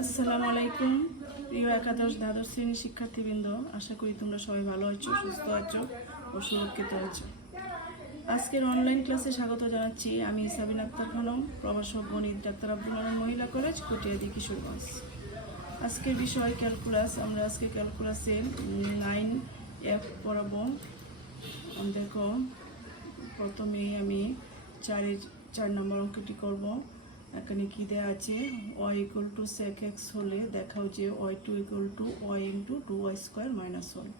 আসসালামু আলাইকুম প্রিয় একাদশ দ্বাদশ শ্রেণীর শিক্ষার্থীবৃন্দ, আশা করি তোমরা সবাই ভালো আছো, সুস্থ আছো ও সুরক্ষিত আছো। আজকের অনলাইন ক্লাসে স্বাগত জানাচ্ছি। আমি সাবিনা আক্তার খানম, প্রভাষক গণিত, ডাক্তার আব্দুল মান্নান মহিলা কলেজ, কটিয়াদি, কিশোরগঞ্জ। আজকের বিষয় ক্যালকুলাস। আমরা আজকে ক্যালকুলাসের 9F পড়াবো। দেখো, প্রথমেই আমি 4 নম্বর অঙ্কটি করব। এখানে কি দেওয়া আছে, y equal two sec x হলে দেখাও যে y2 equal to y into 2y square minus 1।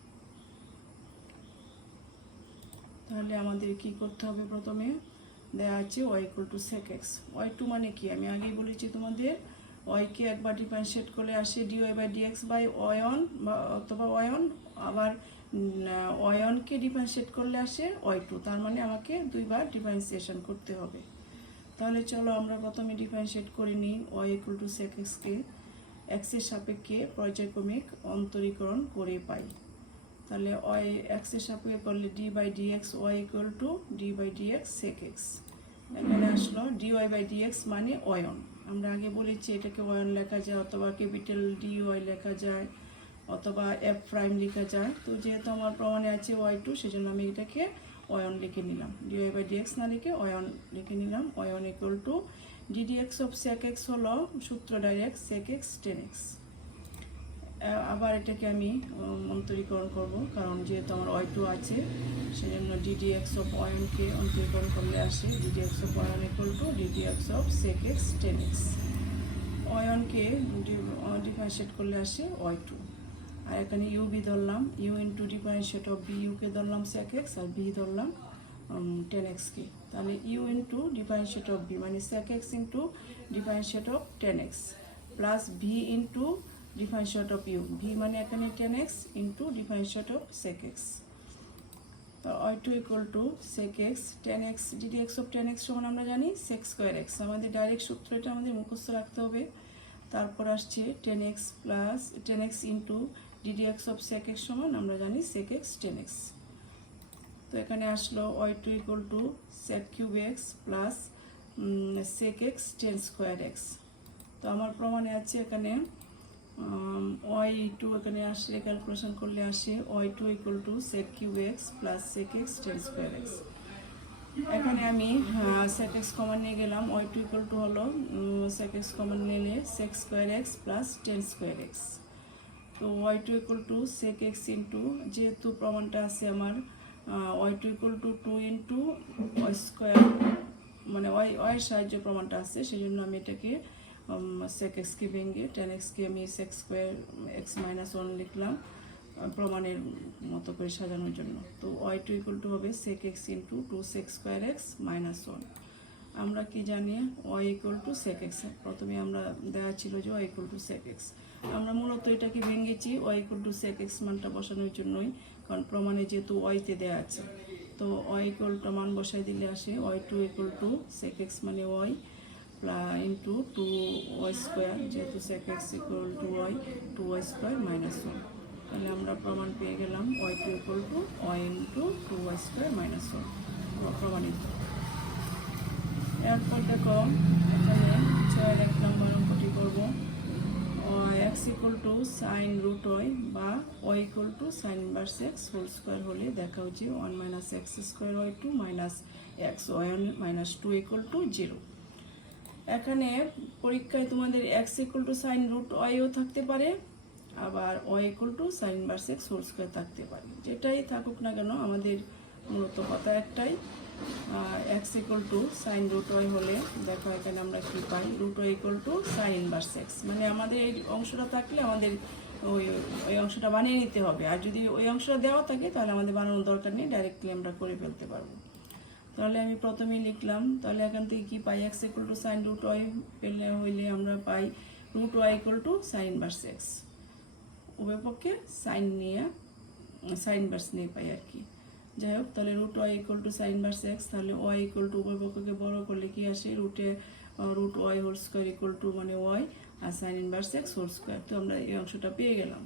তাহলে আমাদের কি করতে হবে, প্রথমে দেওয়া আছে y equal two sec x। y2 মানে কি আমি আগেই বলেছি তোমাদের, y কে একবার ডিফারেন্সিয়েট করলে আসে dy by dx by y1 অথবা y1, আবার y1 কে ডিফারেন্সিয়েট করলে আসে y2। তার মানে আমাকে দুইবার ডিফারেন্সিয়েশন করতে হবে। তাহলে চলো আমরা প্রথমে ডিফারেন্সিয়েট করে নিই। y equal two sec x কে x এর সাপেক্ষে পর্যায়ক্রমিক অন্তরীকরণ করে পাই। তাহলে y x এর সাপেক্ষে করলে d by dx y equal to d by dx sec x। এখানে আসলো dy বাই dx মানে y1। আমরা আগে বলেছি এটাকে y1 লেখা যায়, অথবা ক্যাপিটাল dy লেখা যায়, অথবা f প্রাইম লেখা যায়। তো যেহেতু আমার প্রমাণে আছে y2, সেজন্য আমি এটাকে y1 লিখে নিলাম। dy বাই dx না লিখে y1 লিখে নিলাম। y1 equal to ddx of sec x হলো সূত্র direct sec x tan x। আবার এটাকে আমি অন্তরীকরণ করব, কারণ যেহেতু আমার y2 আছে, সেজন্য ddx অফ y1 কে অন্তরীকরণ করলে আসে ddx of y1 equal to ddx of sec x tan x। y1 কে ডিফারেন্সিয়েট করলে আসে y2। আর এখানে ইউ বি ধরলাম, u into differentiate of v, ইউকে ধরলাম sec x আর বি ধরলাম tan x কে। তাহলে u into differentiate of v মানে sec x into differentiate of tan x plus v into differentiate of u, v মানে এখানে tan x into differentiate of sec x। তো y2 equal to sec x tan x ddx of tan x সমান আমরা জানি sec square x। আমাদের direct সূত্র এটা আমাদের মুখস্থ রাখতে হবে। তারপর আসছে tan x plus tan x into ddx of sec x সমান আমরা জানি sec x tan x। তো এখানে আসলো y2 equal to sec cube x plus sec x tan square x। তো আমার প্রমাণে আছে এখানে y2 এখানে আসলে ক্যালকুলেশন করলে আসে y2 equal to sec cube x plus sec x tan square x। এখানে আমি sec x কমন নিয়ে গেলাম, y2 ইকুয়াল টু হলো sec x কমন নিলে sec square x plus tan square x। তো y2 equal to sec x into, যেহেতু প্রমাণটা আছে আমার y2 equal to 2 into y square, মানে y এর সাহায্যে প্রমাণটা আছে, সেই জন্য আমি এটাকে sec x কে ভেঙে tan x কে আমি sec স্কোয়ার x মাইনাস 1 লিখলাম প্রমাণের মতো করে সাজানোর জন্য। তো y2 ইকুয়াল টু হবে sec x into 2 sec square x minus 1। আমরা কি জানি y equal two sec x, প্রথমে আমরা দেওয়া ছিল যে y equal two sec x। আমরা মূলত এটাকে ভেঙেছি y equal two sec x মানটা বসানোর জন্যই, কারণ প্রমাণে যেহেতু y তে দেওয়া আছে। তো y ইকুয়াল টু মান বসাই দিলে আসে y2 equal to sec x মানে y ইন্টু 2y স্কোয়ার, যেহেতু sec x equal two y 2y square minus 1। তাহলে আমরা প্রমাণ পেয়ে গেলাম y2 equal to y into 2y square minus 1 প্রমাণিত। এরপর দেখো এখানে 6-1 নম্বর অঙ্কটি করব। x equal to sine root y বা y equal to sine inverse x whole square হলে দেখাও যে 1 minus x square y2 minus x y1 minus 2 equal to 0। এখানে পরীক্ষায় তোমাদের x equal to sine root yও থাকতে পারে, আবার y equal to sine inverse x whole square থাকতে পারে। যেটাই থাকুক না কেন, আমাদের মূলত কথা একটাই, x equal to sine root y হলে দেখো এখানে আমরা কি পাই, root y equal to sine inverse x। মানে আমাদের এই অংশটা থাকলে আমাদের ওই অংশটা বানিয়ে নিতে হবে, আর যদি ওই অংশটা দেওয়া থাকে তাহলে আমাদের বানানোর দরকার নেই, ডাইরেক্টলি আমরা করে ফেলতে পারবো। তাহলে আমি প্রথমেই লিখলাম, তাহলে এখান থেকে কি পাই, x equal to sine root y পেলে হইলে আমরা পাই root y equal to sine inverse x। উভয় পক্ষে সাইন নিয়ে সাইন ইনভার্স নিয়ে পাই আর কি। যাই হোক, তাহলে root y equal to sine inverse x, তাহলে y ইকুয়াল টু উভয় পক্ষকে বড় করলে কি আসে, root y whole square equal to মানে y আর sine inverse x whole square. তো আমরা এই অংশটা পেয়ে গেলাম।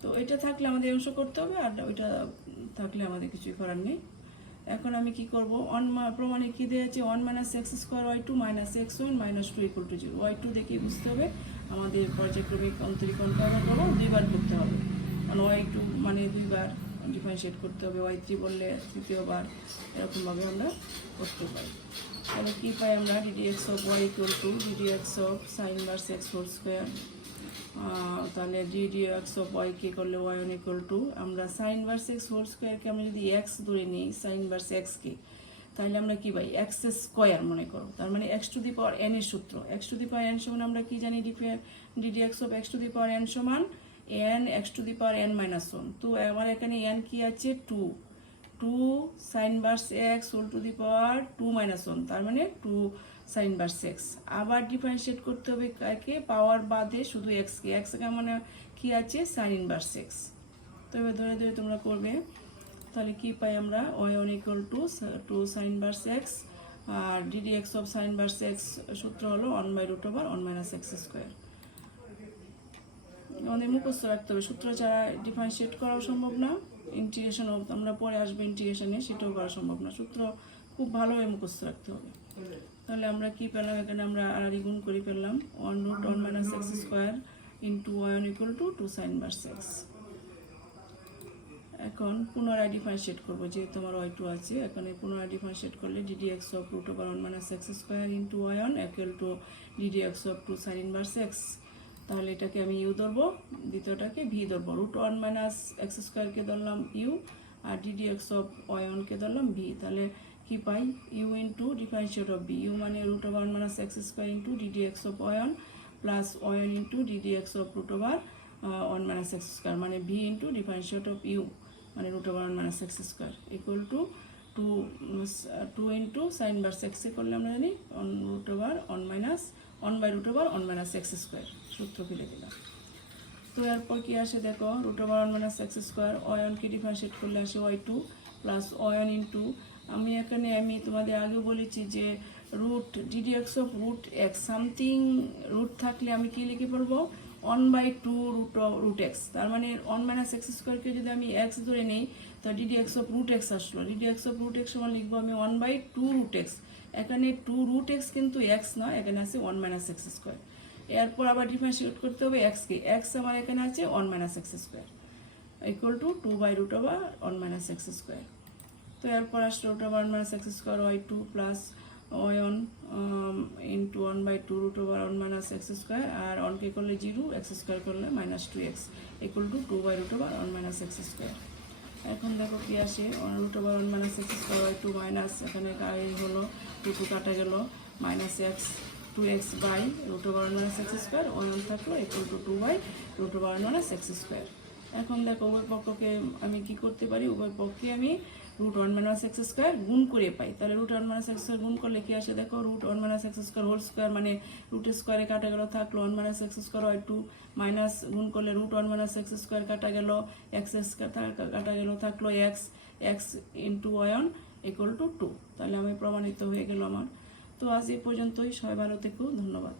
তো এটা থাকলে আমাদের এই অংশ করতে হবে, আর ওইটা থাকলে আমাদের কিছুই করার নেই। এখন আমি কি করব, প্রমাণে কি দেওয়া আছে, 1 minus x square y two minus x one minus two equal to zero. Y two দেখে বুঝতে হবে আমাদের পর্যায়ক্রমিক অন্তরীকরণ কয়বার করবো, দুইবার করতে হবে, কারণ ওয়াই টু মানে দুইবার ডিফারেন্সিয়েট করতে হবে, ওয়াই থ্রি বললে তৃতীয়বার, এরকমভাবে আমরা করতে পারি। তাহলে কী পাই আমরা, d d x of y equal to d d x of sine inverse x whole square. তাহলে ডিডি এক্স অফ ওয়াই কে করলে ওয়াই ওয়ান ইকুয়াল টু, আমরা সাইন ইনভার্স এক্স হোল স্কোয়ারকে আমরা যদি এক্স ধরে নিই, সাইন ইনভার্স এক্সকে, তাহলে আমরা কি পাই, এক্স স্কোয়ার মনে করো, তার মানে x to the power n এর সূত্র। X to the power n সমান আমরা কি জানি, d d x of x to the power n সমান n x to the power n minus one. তো আমার এখানে এন কি আছে, two, two sine inverse x whole to the power two minus one, তার মানে টু সাইন ইনভার্স এক্স। আবার differentiate করতে হবে কাকে, পাওয়ার বাদে শুধু এক্সকে, এক্সকে মানে কি আছে, সাইন ইনভার্স এক্স। তো এবার ধরে ধরে তোমরা করবে, তাহলে কি পাই আমরা, y one equal to two sine inverse x, আর d d x of sine inverse x সূত্র হলো 1/√1 মাইনাস এক্স স্কোয়ার। আমাদের মুখস্থ রাখতে হবে, সূত্র ছাড়া ডিফারেন্সিয়েট করাও সম্ভব না, ইন্টিগ্রেশন আমরা পরে আসবে ইন্টিগ্রেশনে, সেটাও করা সম্ভব না, সূত্র খুব ভালোভাবে মুখস্থ রাখতে হবে। তাহলে আমরা কি পেলাম, এখানে আমরা আড়াআড়ি গুণ করে পেলাম 1√1 minus x square into y one equal to two sine inverse x. এখন পুনরায় ডিফারেন্সিয়েট করবো, যেহেতু আমার ওয়াই টু আছে, এখানে পুনরায় ডিফারেন্সিয়েট করলে d d x of √1 minus x square into y one equal to d d x of two sine inverse x. তাহলে এটাকে আমি ইউ ধরবো, দ্বিতীয়টাকে ভি ধরবো, √1 মাইনাস এক্স স্কোয়ারকে ধরলাম ইউ, আর ডিডি এক্স অফ ওয়াই ওয়ানকে ধরলাম ভি। তাহলে কি পাই, u into differentiate of v, u মানে √1 minus x square into d d x of y one plus y one into d d x of √1 minus x square, মানে v into differentiate of u মানে √1 minus x square equal to two into sine inverse এক্সে করলে আমরা জানি √1 minus 1/√1 minus x square, সূত্র ফেলে দিলাম। তো এরপর কি আসে দেখো, √1 মাইনাস এক্স স্কোয়ার, ওয়াই ওয়ানকে ডিফারেন্সিয়েট করলে আসে y two plus y one into, আমি তোমাদের আগে বলেছি যে root d d x of root x something root থাকলে আমি কি লিখে বলবো, 1/2 রুট এক্স, তার মানে 1 মাইনাস এক্স স্কোয়ারকে যদি আমি এক্স ধরে নিই, তো d d x of root x আসলো, d d x of root x সমান লিখবো আমি 1/2 রুট এক্স। এখানে 2 রুট এক্স কিন্তু এক্স নয়, এখানে আছে 1 মাইনাস এক্স স্কোয়ার। এরপর আবার ডিফারেন্সিয়েট করতে হবে এক্সকে, এক্স আমার এখানে আছে 1 minus x square equal to 2/√1 minus x square. তো এরপর আসলে √1 minus x square y two plus y one into 1/2 minus x square, আর অনকে করলে 0, এক্স স্কোয়ার করলে minus 2x equal to 2/√1 minus x square. এখন দেখো কি আসে, √1 minus x square y two minus, এখানে হলো 2 কাটা গেল, minus x 2x by √1 minus x square, Y one থাকলো equal to 2/√1 minus x square. এখন দেখো উভয় পক্ষকে আমি কি করতে পারি, উভয় পক্ষে আমি √1 মাইনাস এক্স স্কোয়ার গুণ করে পাই। তাহলে √1 মাইনাস এক্স স্কোয়ার গুণ করলে কি আসে দেখো, √1 minus x square whole square মানে রুট স্কোয়ারে কাটা গেল, থাকলো 1 minus x square y two, minus গুণ করলে √1 মাইনাস এক্স স্কোয়ার কাটা গেল, এক্স কাটা গেল, থাকলো x into y one equal to 2। তাহলে আমি প্রমাণিত হয়ে গেল আমার। তো আজ এই পর্যন্তই, সবাই ভালো থেকো, ধন্যবাদ।